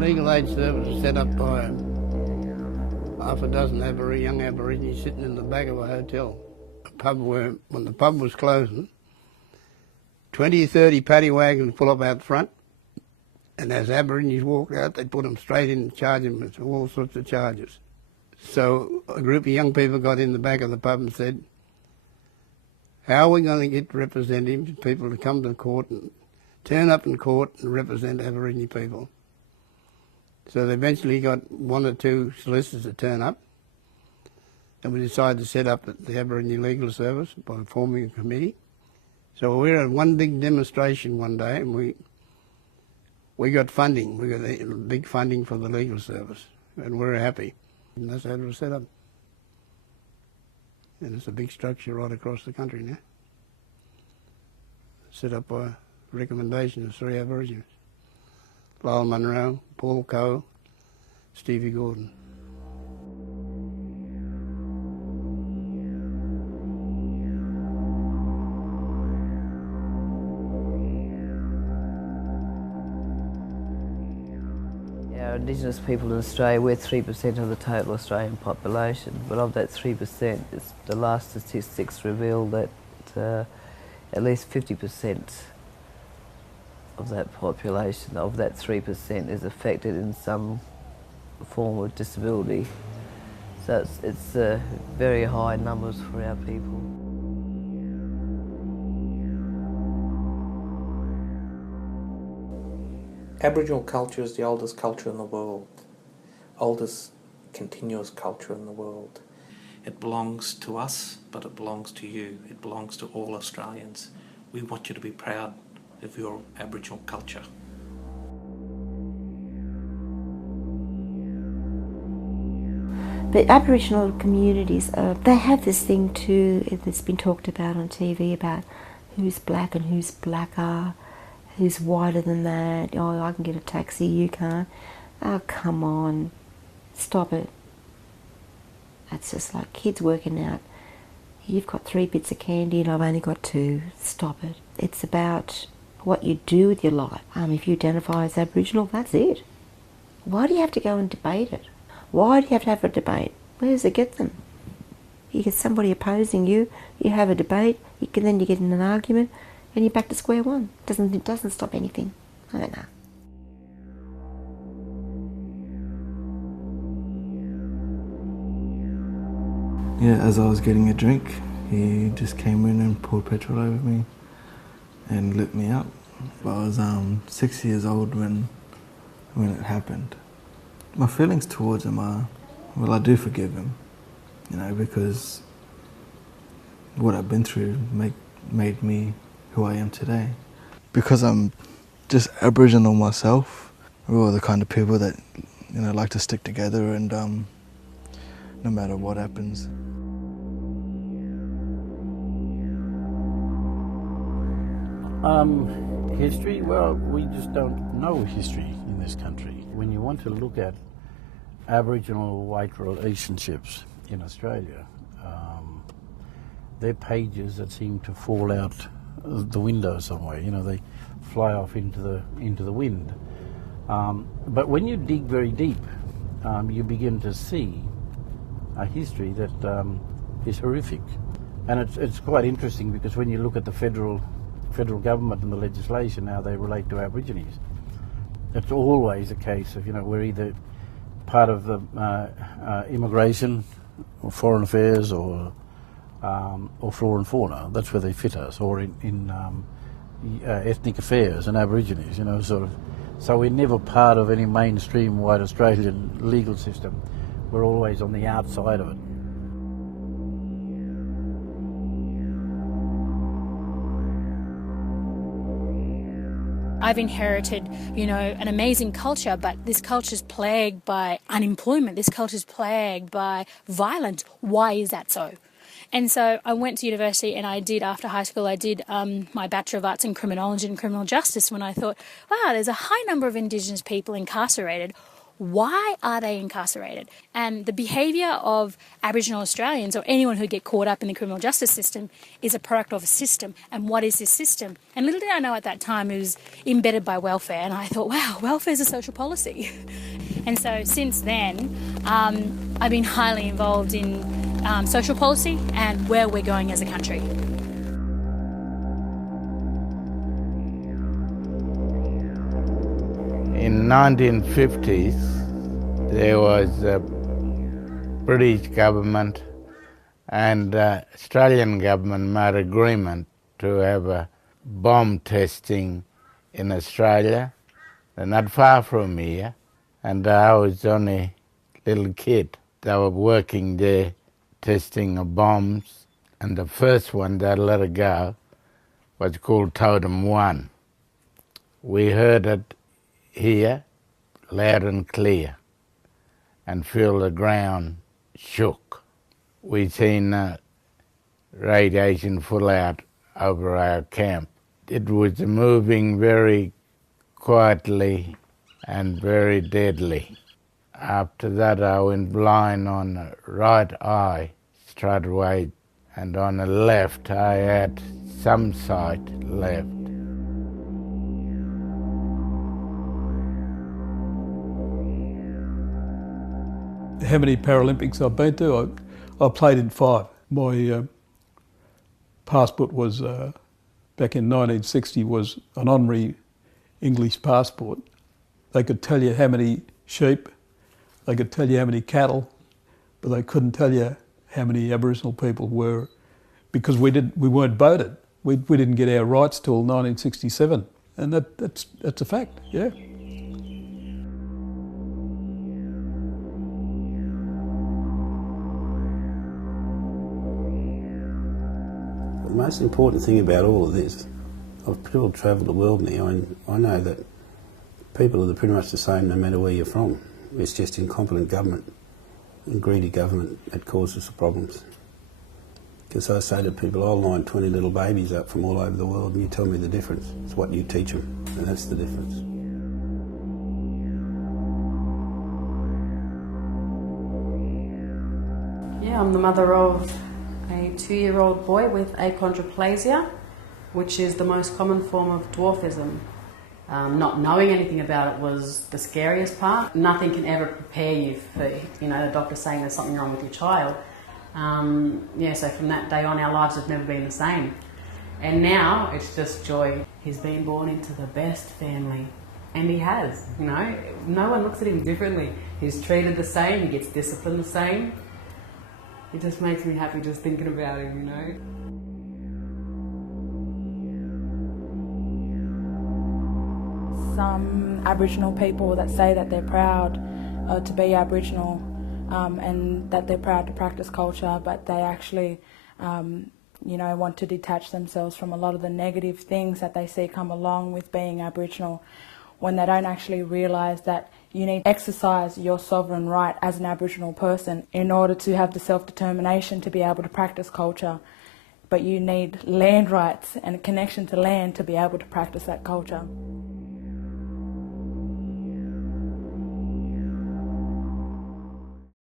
legal aid service was set up by half a dozen young Aborigines sitting in the back of a hotel, a pub where, when the pub was closing, 20 or 30 paddy wagons pull up out front, and as Aborigines walked out, they'd put them straight in and charge them with all sorts of charges. So a group of young people got in the back of the pub and said, how are we going to get representatives, people to come to court and turn up in court and represent Aboriginal people? So they eventually got one or two solicitors to turn up, and we decided to set up the Aboriginal Legal Service by forming a committee. So we were at one big demonstration one day, and we got funding. We got a big funding for the legal service, and we were happy. And that's how it was set up. And it's a big structure right across the country now. Set up by recommendation of 3 Aborigines: Lyall, Munro, Paul Coe, Stevie Gordon. Indigenous people in Australia, we're 3% of the total Australian population, but of that 3%, the last statistics reveal that at least 50% of that population, of that 3%, is affected in some form of disability. So it's very high numbers for our people. Aboriginal culture is the oldest culture in the world, oldest continuous culture in the world. It belongs to us, but it belongs to you. It belongs to all Australians. We want you to be proud of your Aboriginal culture. But Aboriginal communities, they have this thing too that's been talked about on TV about who's black and who's blacker, who's whiter than that. Oh, I can get a taxi, you can't. Oh, come on, stop it. That's just like kids working out. You've got 3 bits of candy and I've only got 2. Stop it. It's about what you do with your life. If you identify as Aboriginal, that's it. Why do you have to go and debate it? Why do you have to have a debate? Where does it get them? You get somebody opposing you, you have a debate, then you get in an argument, and you're back to square one. It doesn't stop anything. I don't know. Yeah, as I was getting a drink, he just came in and poured petrol over me and lit me up. I was 6 years old when it happened. My feelings towards him are, well, I do forgive him, because what I've been through made me who I am today. Because I'm just Aboriginal myself, we're the kind of people that like to stick together and no matter what happens. History? Well, we just don't know history in this country. When you want to look at Aboriginal white relationships in Australia, they're pages that seem to fall out the window somewhere. They fly off into the wind. But when you dig very deep, you begin to see a history that is horrific, and it's quite interesting because when you look at the federal government and the legislation, how they relate to Aborigines, it's always a case of we're either part of the immigration or foreign affairs or flora and fauna. That's where they fit us, or in ethnic affairs and Aborigines. So we're never part of any mainstream white Australian legal system. We're always on the outside of it. I've inherited, an amazing culture, but this culture is plagued by unemployment. This culture is plagued by violence. Why is that so? And so I went to university and after high school, I did my Bachelor of Arts in Criminology and Criminal Justice when I thought, wow, there's a high number of Indigenous people incarcerated. Why are they incarcerated? And the behaviour of Aboriginal Australians or anyone who get caught up in the criminal justice system is a product of a system. And what is this system? And little did I know at that time it was embedded by welfare. And I thought, wow, welfare is a social policy. And so since then, I've been highly involved in social policy and where we're going as a country. In 1950s, there was a British government and Australian government made agreement to have a bomb testing in Australia. They're not far from here, and I was only a little kid. They were working there testing of bombs, and the first one that let it go was called Totem 1. We heard it here, loud and clear, and feel the ground shook. We seen radiation full out over our camp. It was moving very quietly and very deadly. After that I went blind on the right eye straight away, and on the left I had some sight left. How many Paralympics I've been to? I played in 5. My passport was, back in 1960, was an honorary English passport. They could tell you how many sheep, they could tell you how many cattle, but they couldn't tell you how many Aboriginal people were, because we weren't voted. We didn't get our rights till 1967, and that's a fact, yeah. The most important thing about all of this, I've travelled the world now, and I know that people are pretty much the same no matter where you're from. It's just incompetent government and greedy government that causes the problems. Because I say to people, I'll line 20 little babies up from all over the world and you tell me the difference. It's what you teach them, and that's the difference. Yeah, I'm the mother of a 2-year-old boy with achondroplasia, which is the most common form of dwarfism. Not knowing anything about it was the scariest part. Nothing can ever prepare you for, the doctor saying there's something wrong with your child. So from that day on, our lives have never been the same. And now it's just joy. He's been born into the best family. And he has, No one looks at him differently. He's treated the same, he gets disciplined the same. It just makes me happy just thinking about him, Some Aboriginal people that say that they're proud to be Aboriginal and that they're proud to practice culture, but they actually, want to detach themselves from a lot of the negative things that they see come along with being Aboriginal, when they don't actually realise that you need to exercise your sovereign right as an Aboriginal person in order to have the self-determination to be able to practice culture. But you need land rights and a connection to land to be able to practice that culture.